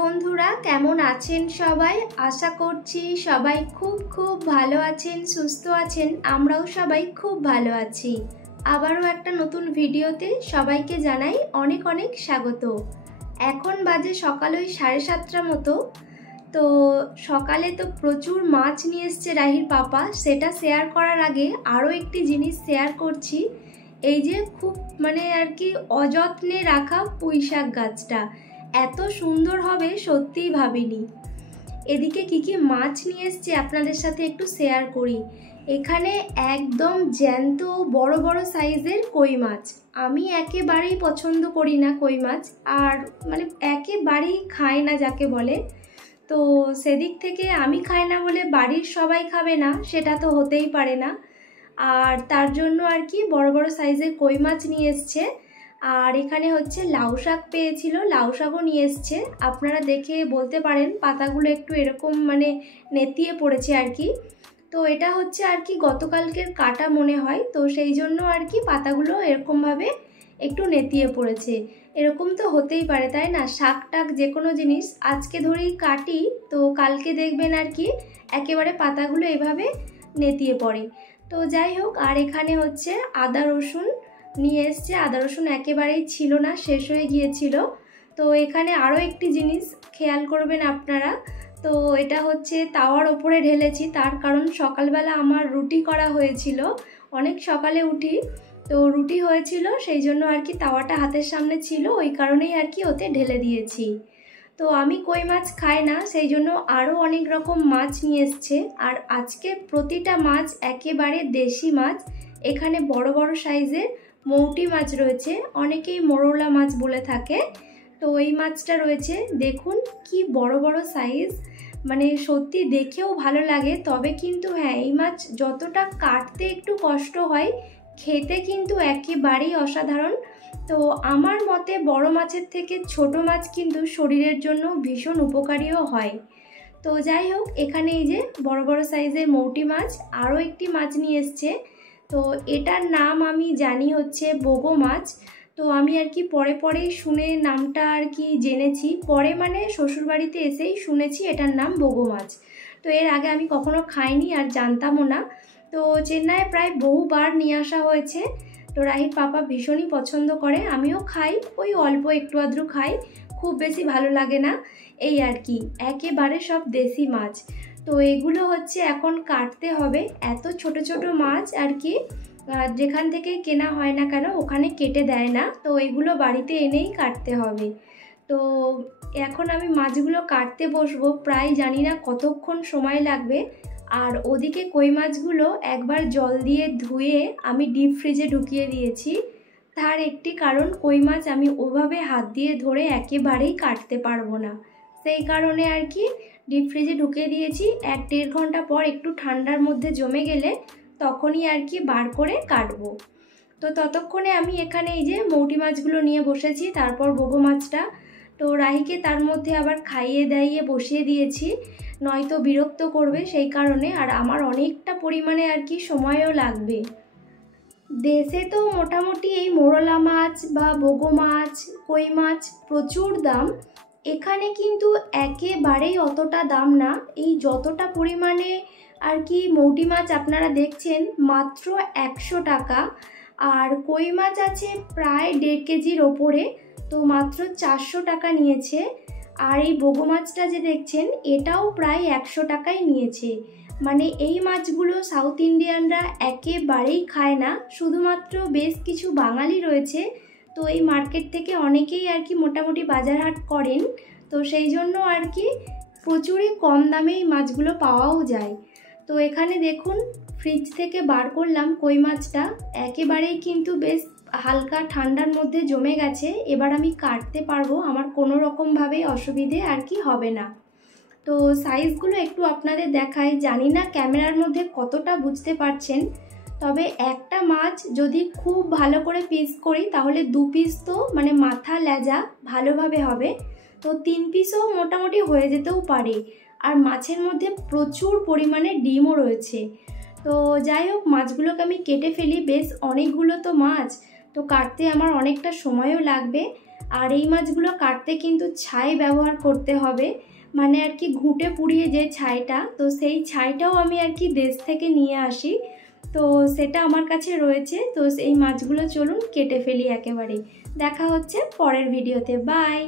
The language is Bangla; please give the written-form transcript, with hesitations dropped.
বন্ধুরা কেমন আছেন সবাই? আশা করছি সবাই খুব ভালো আছেন, সুস্থ আছেন। আমরাও সবাই খুব ভালো আছি। আবারও একটা নতুন ভিডিওতে সবাইকে জানাই অনেক অনেক স্বাগত। এখন বাজে সকাল ওই 7:30 মতো। তো সকালে তো প্রচুর মাছ নিয়ে এসছে রাহির পাপা। সেটা শেয়ার করার আগে আরও একটি জিনিস শেয়ার করছি। এই যে খুব আর কি অযত্নে রাখা পুঁইশাক গাছটা এত সুন্দর হবে সত্যিই ভাবিনি। এদিকে কি মাছ নিয়ে এসছে আপনাদের সাথে একটু শেয়ার করি। এখানে একদম জ্যান্ত বড় বড় সাইজের কই মাছ। আমি একেবারেই পছন্দ করি না কই মাছ, আর একেবারেই খাই না যাকে বলে। তো সেদিক থেকে আমি খাই না বলে বাড়ির সবাই খাবে না সেটা তো হতেই পারে না। আর তার জন্য আর কি বড় বড় সাইজের কই মাছ নিয়ে এসছে। আর এখানে হচ্ছে লাউ শাক পেয়েছিল, লাউ শাকও নিয়ে এসছে। আপনারা দেখে বলতে পারেন পাতাগুলো একটু এরকম নেতিয়ে পড়েছে আর কি। তো এটা হচ্ছে আর কি গতকালকের কাটা মনে হয়, তো সেই জন্য আর কি পাতাগুলো এরকমভাবে একটু নেতিয়ে পড়েছে। এরকম তো হতেই পারে তাই না? শাক টাক যে কোনো জিনিস আজকে ধরেই কাটি তো কালকে দেখবেন আর কি একেবারে পাতাগুলো এভাবে নেতিয়ে পড়ে। তো যাই হোক, আর এখানে হচ্ছে আদা রসুন নিয়ে এসছে। আদা রসুন একেবারেই ছিল না, শেষ হয়ে গিয়েছিল। তো এখানে আরও একটি জিনিস খেয়াল করবেন আপনারা। তো এটা হচ্ছে তাওয়ার ওপরে ঢেলেছি, তার কারণ সকালবেলা আমার রুটি করা হয়েছিল। অনেক সকালে উঠি, তো রুটি হয়েছিল, সেই জন্য আর কি তাওয়াটা হাতের সামনে ছিল, ওই কারণেই আর কি ওতে ঢেলে দিয়েছি। তো আমি কই মাছ খাই না, সেই জন্য আরও অনেক রকম মাছ নিয়ে এসছে। আর আজকে প্রতিটা মাছ একেবারে দেশি মাছ। এখানে বড় বড় সাইজের মৌটি মাছ রয়েছে, অনেকেই মোরলা মাছ বলে থাকে। তো এই মাছটা রয়েছে, দেখুন কি বড় বড় সাইজ, সত্যি দেখেও ভালো লাগে। তবে কিন্তু হ্যাঁ, এই মাছ যতটা কাটতে একটু কষ্ট হয়, খেতে কিন্তু একেবারেই অসাধারণ। তো আমার মতে বড় মাছের থেকে ছোট মাছ কিন্তু শরীরের জন্য ভীষণ উপকারীও হয়। তো যাই হোক, এখানে এই যে বড় বড় সাইজের মৌটি মাছ, আরও একটি মাছ নিয়ে এসছে। তো এটার নাম আমি জানি হচ্ছে বোগো মাছ। তো আমি আর কি পরে শুনে নামটা আর কি জেনেছি, পরে শ্বশুরবাড়িতে এসেই শুনেছি এটার নাম বোগো মাছ। তো এর আগে আমি কখনো খাইনি আর জানতামও না। তো চেন্নাইয়ে প্রায় বহুবার নিয়ে আসা হয়েছে। তো রাহির পাপা ভীষণই পছন্দ করে, আমিও খাই, ওই অল্প একটু আধটু খাই, খুব বেশি ভালো লাগে না এই আর কি। একেবারে সব দেশি মাছ। তো এগুলো হচ্ছে এখন কাটতে হবে। এত ছোট ছোট মাছ আর কি যেখান থেকে কেনা হয় না কেন ওখানে কেটে দেয় না, তো এগুলো বাড়িতে এনেই কাটতে হবে। তো এখন আমি মাছগুলো কাটতে বসবো, প্রায় জানি না কতক্ষণ সময় লাগবে। আর ওদিকে কই মাছগুলো একবার জল দিয়ে ধুয়ে আমি ডিপ ফ্রিজে ঢুকিয়ে দিয়েছি। তার একটি কারণ, কই মাছ আমি ওভাবে হাত দিয়ে ধরে একেবারেই কাটতে পারবো না, সেই কারণে আর কি ডিপ ফ্রিজে ঢুকিয়ে দিয়েছি। 1-1.5 ঘন্টা পর একটু ঠান্ডার মধ্যে জমে গেলে তখনই আর কি বার করে কাটবো। তো ততক্ষণে আমি এখানে এই যে মৌটি মাছগুলো নিয়ে বসেছি, তারপর বোগো মাছটা। তো রাহিকে তার মধ্যে আবার খাইয়ে দাইয়ে বসিয়ে দিয়েছি, নয়তো বিরক্ত করবে সেই কারণে। আর আমার অনেকটা পরিমাণে আর কি সময়ও লাগবে। দেশে তো মোটামুটি এই মোরলা মাছ বা বোগো মাছ, কই মাছ প্রচুর দাম। এখানে কিন্তু একেবারেই অতটা দাম না। এই যতটা পরিমাণে আর কি মৌটি মাছ আপনারা দেখছেন মাত্র 100 টাকা, আর কই মাছ আছে প্রায় 1.5 কেজির ওপরে, তো মাত্র 400 টাকা নিয়েছে। আর এই বোগো মাছটা যে দেখছেন এটাও প্রায় 100 টাকাই নিয়েছে। এই মাছগুলো সাউথ ইন্ডিয়ানরা একেবারেই খায় না, শুধুমাত্র বেশ কিছু বাঙালি রয়েছে। তো এই মার্কেট থেকে অনেকেই আর কি মোটামুটি বাজার হাট করেন, তো সেই জন্য আর কি প্রচুরই কম দামে এই মাছগুলো পাওয়াও যায়। তো এখানে দেখুন ফ্রিজ থেকে বার করলাম কই মাছটা, একেবারেই কিন্তু বেশ হালকা ঠান্ডার মধ্যে জমে গেছে। এবার আমি কাটতে পারবো, আমার কোনো রকমভাবেই অসুবিধে আর কি হবে না। তো সাইজগুলো একটু আপনাদের দেখাই, জানি না ক্যামেরার মধ্যে কতটা বুঝতে পারছেন। তবে একটা মাছ যদি খুব ভালো করে পিস করি তাহলে 2 পিস তো মাথা লেজা ভালোভাবে হবে, তো 3 পিসও মোটামুটি হয়ে যেতেও পারে। আর মাছের মধ্যে প্রচুর পরিমাণে ডিমও রয়েছে। তো যাই হোক, মাছগুলোকে আমি কেটে ফেলি, বেশ অনেকগুলো তো মাছ, তো কাটতে আমার অনেকটা সময়ও লাগবে। আর এই মাছগুলো কাটতে কিন্তু ছাই ব্যবহার করতে হবে, মানে আর কি ঘুঁটে পুড়িয়ে যে ছাইটা, তো সেই ছাইটাও আমি আর কি দেশ থেকে নিয়ে আসি, তো সেটা আমার কাছে রয়েছে। তো এই মাছগুলো চলুন কেটে ফেলি একেবারে। দেখা হচ্ছে পরের ভিডিওতে, বাই।